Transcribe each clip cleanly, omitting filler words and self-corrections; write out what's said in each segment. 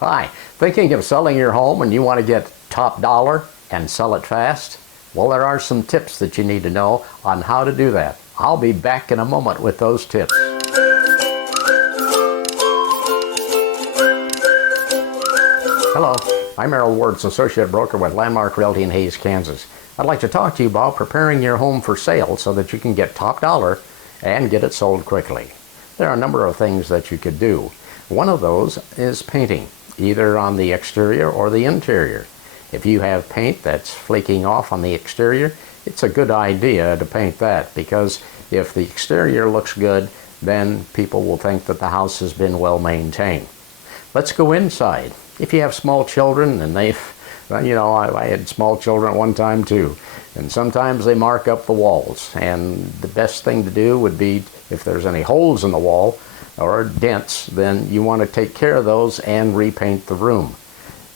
Hi, thinking of selling your home and you want to get top dollar and sell it fast? Well, there are some tips that you need to know on how to do that. I'll be back in a moment with those tips. Hello, I'm Errol Wertz, Associate Broker with Landmark Realty in Hays, Kansas. I'd like to talk to you about preparing your home for sale so that you can get top dollar and get it sold quickly. There are a number of things that you could do. One of those is painting, either on the exterior or the interior. If you have paint that's flaking off on the exterior, it's a good idea to paint that, because if the exterior looks good, then people will think that the house has been well maintained. Let's go inside. If you have small children and I had small children at one time too, and sometimes they mark up the walls, and the best thing to do would be, if there's any holes in the wall or dents, then you want to take care of those and repaint the room.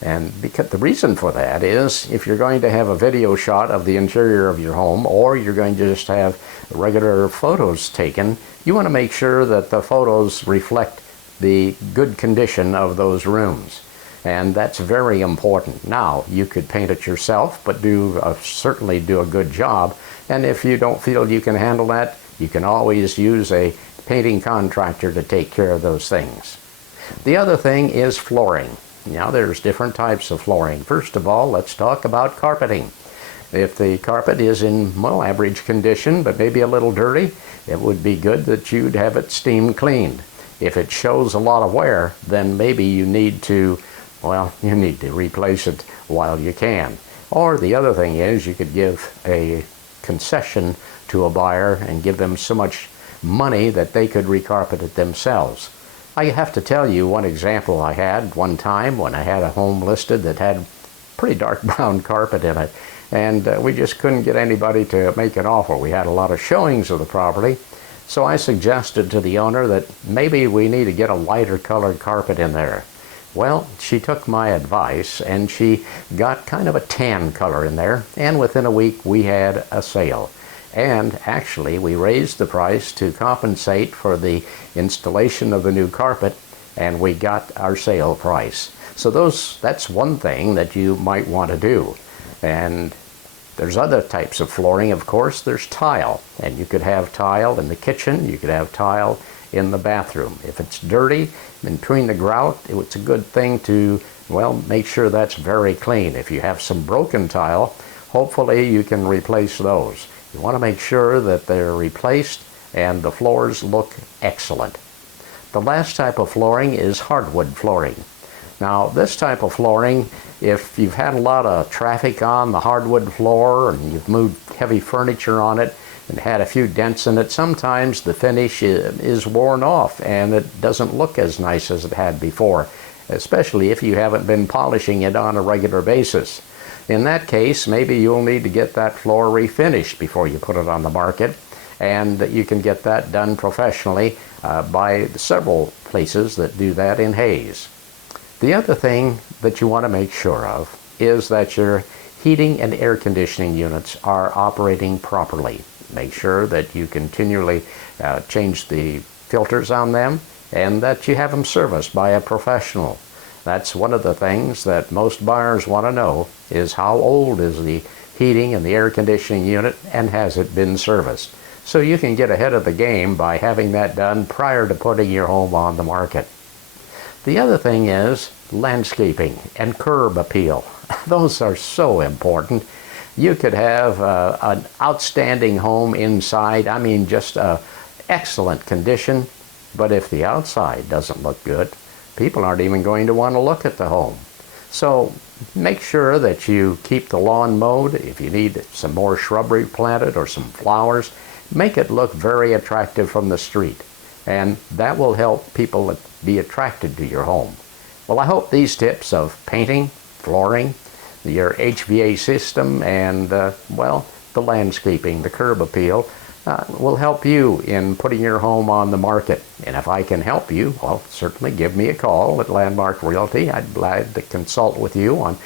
And because the reason for that is, if you're going to have a video shot of the interior of your home, or you're going to just have regular photos taken, you want to make sure that the photos reflect the good condition of those rooms. And that's very important. Now, you could paint it yourself, but certainly do a good job. And if you don't feel you can handle that, you can always use a painting contractor to take care of those things. The other thing is flooring. Now, there's different types of flooring. First of all, let's talk about carpeting. If the carpet is in, average condition, but maybe a little dirty, it would be good that you'd have it steam cleaned. If it shows a lot of wear, then maybe you need to replace it while you can. Or the other thing is, you could give a concession to a buyer and give them so much money that they could recarpet it themselves. I have to tell you one example I had one time when I had a home listed that had pretty dark brown carpet in it, and we just couldn't get anybody to make an offer. We had a lot of showings of the property, so I suggested to the owner that maybe we need to get a lighter colored carpet in there. Well, she took my advice and she got kind of a tan color in there, and within a week we had a sale. And actually, we raised the price to compensate for the installation of the new carpet, and we got our sale price. So that's one thing that you might want to do. And there's other types of flooring, of course. There's tile, and you could have tile in the kitchen, you could have tile in the bathroom. If it's dirty between the grout, it's a good thing to, make sure that's very clean. If you have some broken tile, hopefully you can replace those. You want to make sure that they're replaced and the floors look excellent. The last type of flooring is hardwood flooring. Now, this type of flooring, if you've had a lot of traffic on the hardwood floor and you've moved heavy furniture on it and had a few dents in it, sometimes the finish is worn off and it doesn't look as nice as it had before, especially if you haven't been polishing it on a regular basis. In that case, maybe you'll need to get that floor refinished before you put it on the market, and you can get that done professionally by several places that do that in Hays. The other thing that you want to make sure of is that your heating and air conditioning units are operating properly. Make sure that you continually change the filters on them and that you have them serviced by a professional. That's one of the things that most buyers want to know, is how old is the heating and the air conditioning unit, and has it been serviced? So you can get ahead of the game by having that done prior to putting your home on the market. The other thing is landscaping and curb appeal. Those are so important. You could have an outstanding home inside, just excellent condition, but if the outside doesn't look good, people aren't even going to want to look at the home. So make sure that you keep the lawn mowed. If you need some more shrubbery planted or some flowers, make it look very attractive from the street. And that will help people be attracted to your home. Well, I hope these tips of painting, flooring, your HVAC system, and, the landscaping, the curb appeal, will help you in putting your home on the market. And if I can help you, certainly give me a call at Landmark Realty. I'd be glad to consult with you on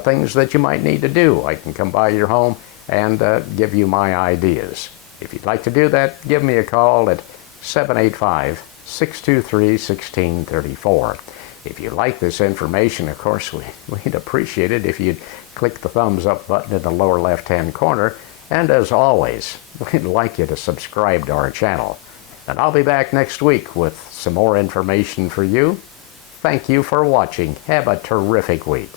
things that you might need to do. I can come by your home and give you my ideas. If you'd like to do that, give me a call at 785-623-1634. If you like this information, of course, we'd appreciate it if you'd click the thumbs up button in the lower left-hand corner. And as always, we'd like you to subscribe to our channel. And I'll be back next week with some more information for you. Thank you for watching. Have a terrific week.